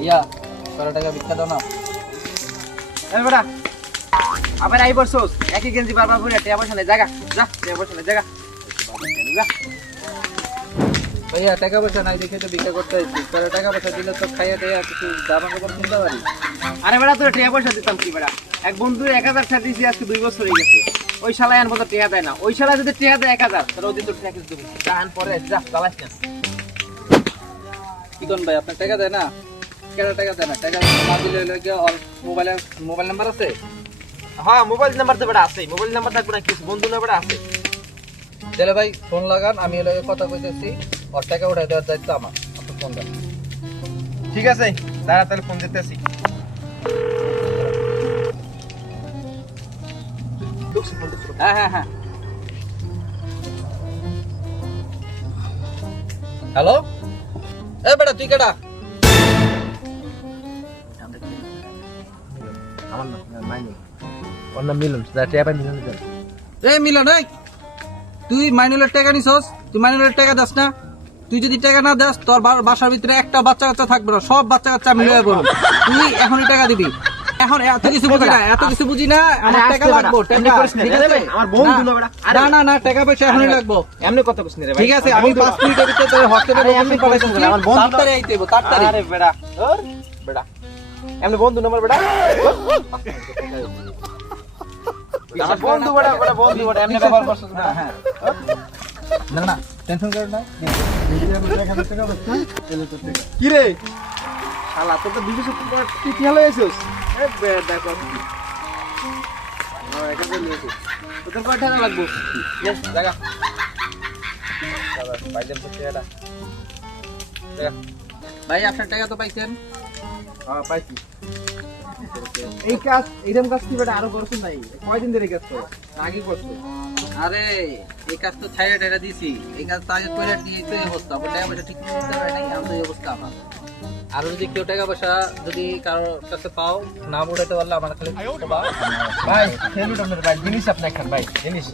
ভাইয়া 12 টাকা ভিক্ষা দাও না। এই বেটা আবার আই বসছস একই গেঞ্জি বারবার পরে টিয়া পয়সা নাই জায়গা যা টিয়া পয়সা নাই জায়গা যা। ভাইয়া টাকা পয়সা নাই দেখে তো ভিক্ষা করতে এসেছি, তাহলে টাকা পয়সা দিলে তো খাইয়া দেয়া কিছু জামা কাপড় কিনতে পারি। আরে বেটা তোর টিয়া পয়সা দিতাম কি বেটা, এক বন্ধু 1000 টাকা দিয়েছি আজকে 2 বছর হয়ে গেছে, ওই শালা এখন পর্যন্ত টিয়া দেয় না, ওই শালা যদি টিয়া দেয় 1000 তাহলে ওই দিন তোর টাকা দিবি জান পরে যা চালাস না। কি কোন ভাই আপনার টাকা দেয় না? কেন টাকা দেয় না? টাকা না দিলে হলো কি ওর মোবাইল নাম্বার আছে? হ্যাঁ মোবাইল নাম্বার তো বেটা আছে, মোবাইল নাম্বার থাকবে না কিছু বন্ধু নাম্বার আছে। তাহলে ভাই ফোন লাগান, আমি এর লগে কথা কইতেছি, ওর টাকা উঠাই দেওয়ার দায়িত্ব আমার। আপনি ফোন দেন। ঠিক আছে দাঁড়া তাহলে ফোন দিতেছি। হ্যাঁ হ্যাঁ হ্যাঁ হ্যালো, এ বেটা তুই কেডা? আমার না মাইনে ওর নাম মিলন, টিয়া পাই মিলন দেন। এ মিলন, এই তুই মাইনুলের টাকা নিছস? তুই মাইনুলের টাকা দাস না? তুই যদি টাকা না দাস তোর বাসার ভিতরে একটা বাচ্চা কাচ্চা থাকবে না, সব বাচ্চা কাচ্চা মিলে পড়বে। তুই এখনই টাকা দিবি। এখন এত কিছু বুঝি না, এত কিছু বুঝি না, আমার টাকা লাগবে। টাকা ঠিক আছে আমার বন্ধু না বেটা। না না না, টাকা পয়সা এখনই লাগবে। এমনি কত কইছ রে ভাই? ঠিক আছে, আমি 5 মিনিটের ভিতরে তোর হোয়াটসঅ্যাপে এমনি লোকেশন পাঠাইতেছি, আমার বন্ধু তাড়াতাড়ি আইতে হবে, তাড়াতাড়ি। আরে বেটা ওর বেটা এমনি বন্ধু নাম্বার বেটা, আমার বন্ধু বেটা বেটা বন্ধু বেটা এমনি ব্যবহার করছস না। হ্যাঁ না না টেনশন কর না। কি রে শালা তোর তো 2 বছর পর তুই কি হলো এসেছিস? এ বেটা কর ওই এটা নিয়েছি তোর কত টাকা লাগবে? নে জায়গা শালা বাইদের বসে এটা জায়গা। ভাই আপনার টাকা তো পাইছেন? হ্যাঁ পাইছি। এই কাজ এইরকম কাজ কি বেটা আরো করছ নাই? কয়দিন ধরে কাজ করছ? আগে করছ? আরে এই কাজ তো ছাইড়া টাইড়া দিছি, এই কাজ তো আগে কইরা দিয়েই তো এই অবস্থা। আমার টাকা পয়সা ঠিক দিতে পারে নাই, আমি তো এই অবস্থা আমার। আর যদি কেউ টাকা পয়সা যদি কারোর কাছে পাও না উঠাইতে পারলে আমার খালি ভাই খেলুন আপনার ভাই জিনিস আপনি খান ভাই জিনিস